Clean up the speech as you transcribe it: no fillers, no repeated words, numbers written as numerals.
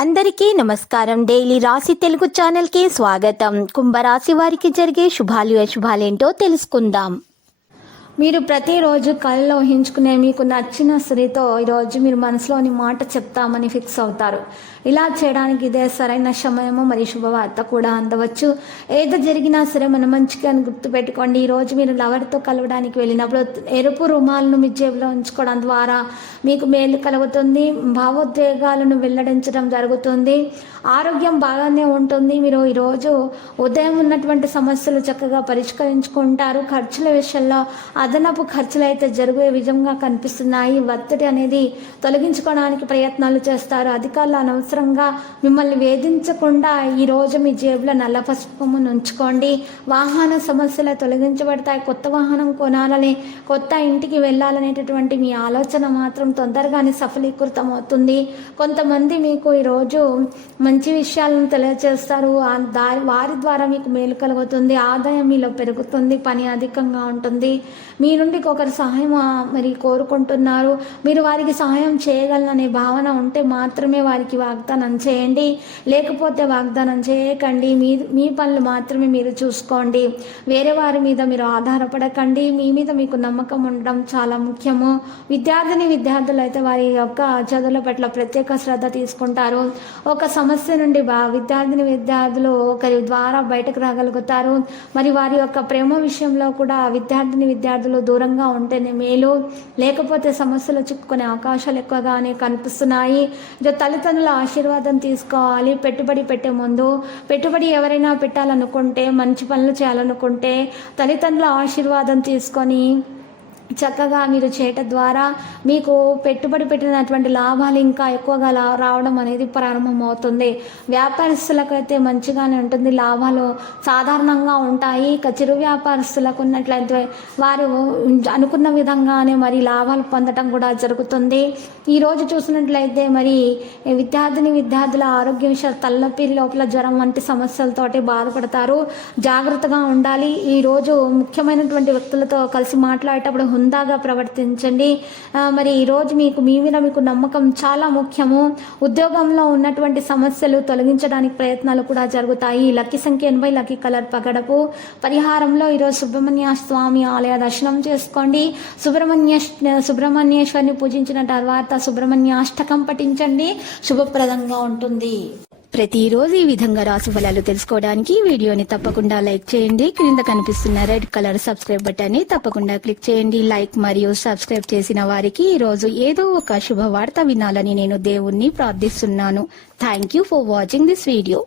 అందరికీ నమస్కారం. డైలీ రాశి తెలుగు ఛానల్కి స్వాగతం. కుంభరాశి వారికి జరిగే శుభాలు అశుభాలేంటో తెలుసుకుందాం. మీరు ప్రతిరోజు కళలో ఊహించుకునే మీకు నచ్చిన స్త్రీతో ఈరోజు మీరు మనసులోని మాట చెప్తామని ఫిక్స్ అవుతారు. ఇలా చేయడానికి ఇదే సరైన సమయము మరియు శుభవార్త కూడా అందవచ్చు. ఏదో జరిగినా సరే మన మంచిగా అని గుర్తుపెట్టుకోండి. ఈరోజు మీరు లవర్తో కలవడానికి వెళ్ళినప్పుడు ఎరుపు రుమాలను మీ జేబులో ఉంచుకోవడం ద్వారా మీకు మేలు కలుగుతుంది. భావోద్వేగాలను వెల్లడించడం జరుగుతుంది. ఆరోగ్యం బాగానే ఉంటుంది. మీరు ఈరోజు ఉదయం ఉన్నటువంటి సమస్యలు చక్కగా పరిష్కరించుకుంటారు. ఖర్చుల విషయంలో అదనపు ఖర్చులు అయితే జరిగే విధంగా కనిపిస్తున్నాయి. ఒత్తిడి అనేది తొలగించుకోవడానికి ప్రయత్నాలు చేస్తారు. అధికారులు అనవసరంగా మిమ్మల్ని వేధించకుండా ఈరోజు మీ జేబులో నల్ల పసుపును ఉంచుకోండి. వాహన సమస్యలు తొలగించబడతాయి. కొత్త వాహనం కొనాలని, కొత్త ఇంటికి వెళ్ళాలనేటటువంటి మీ ఆలోచన మాత్రం తొందరగానే సఫలీకృతం అవుతుంది. కొంతమంది మీకు ఈరోజు మంచి విషయాలను తెలియజేస్తారు. వారి ద్వారా మీకు మేలు కలుగుతుంది. ఆదాయం మీలో పెరుగుతుంది. పని అధికంగా ఉంటుంది. మీ నుండి ఒకరి సహాయం మరి కోరుకుంటున్నారు. మీరు వారికి సహాయం చేయగలననే భావన ఉంటే మాత్రమే వారికి వాగ్దానం చేయండి. లేకపోతే వాగ్దానం చేయకండి. మీ పనులు మాత్రమే మీరు చూసుకోండి. వేరే వారి మీద మీరు ఆధారపడకండి. మీ మీద మీకు నమ్మకం ఉండడం చాలా ముఖ్యము. విద్యార్థులు అయితే వారి యొక్క చదువుల పట్ల ప్రత్యేక శ్రద్ధ తీసుకుంటారు. ఒక సమస్య నుండి విద్యార్థులు ఒకరి ద్వారా బయటకు రాగలుగుతారు. మరి వారి యొక్క ప్రేమ విషయంలో కూడా విద్యార్థులు దూరంగా ఉంటేనే మేలు. లేకపోతే సమస్యలు చిక్కుకునే అవకాశాలు ఎక్కువగానే కనిపిస్తున్నాయి. తల్లిదండ్రుల ఆశీర్వాదం తీసుకోవాలి. పెట్టుబడి పెట్టే ముందు పెట్టుబడి ఎవరైనా పెట్టాలనుకుంటే, మంచి పనులు చేయాలనుకుంటే తల్లిదండ్రుల ఆశీర్వాదం తీసుకొని చక్కగా మీరు చేయటం ద్వారా మీకు పెట్టుబడి పెట్టినటువంటి లాభాలు ఇంకా ఎక్కువగా రావడం అనేది ప్రారంభమవుతుంది. వ్యాపారస్తులకైతే మంచిగానే ఉంటుంది. లాభాలు సాధారణంగా ఉంటాయి. ఇక చిరు వ్యాపారస్తులకు ఉన్నట్లయితే వారు అనుకున్న విధంగానే మరి లాభాలు పొందడం కూడా జరుగుతుంది. ఈరోజు చూసినట్లయితే మరి విద్యార్థుల ఆరోగ్య విషయాలు తలనొప్పి, లోపల జ్వరం వంటి సమస్యలతోటి బాధపడతారు. జాగ్రత్తగా ఉండాలి. ఈరోజు ముఖ్యమైనటువంటి వ్యక్తులతో కలిసి మాట్లాడేటప్పుడు హుందాగా ప్రవర్తించండి. మరి ఈరోజు మీ మీద మీకు నమ్మకం చాలా ముఖ్యము. ఉద్యోగంలో ఉన్నటువంటి సమస్యలు తొలగించడానికి ప్రయత్నాలు కూడా జరుగుతాయి. లక్కీ సంఖ్య 80, లక్కీ కలర్ పగడపు. పరిహారంలో ఈరోజు సుబ్రహ్మణ్య స్వామి ఆలయ దర్శనం చేసుకోండి. సుబ్రహ్మణ్యేశ్వరిని పూజించిన తర్వాత సుబ్రహ్మణ్యాష్టకం పఠించండి. శుభప్రదంగా ఉంటుంది. ప్రతిరోజు ఈ విధంగా రాశి ఫలాలు తెలుసుకోవడానికి వీడియోని తప్పకుండా లైక్ చేయండి. క్రింద కనిపిస్తున్న రెడ్ కలర్ సబ్స్క్రైబ్ బటన్ ని తప్పకుండా క్లిక్ చేయండి. లైక్ మరియు సబ్స్క్రైబ్ చేసిన వారికి ఈ రోజు ఏదో ఒక శుభవార్త వినాలని నేను దేవుణ్ణి ప్రార్థిస్తున్నాను. Thank you for watching this video.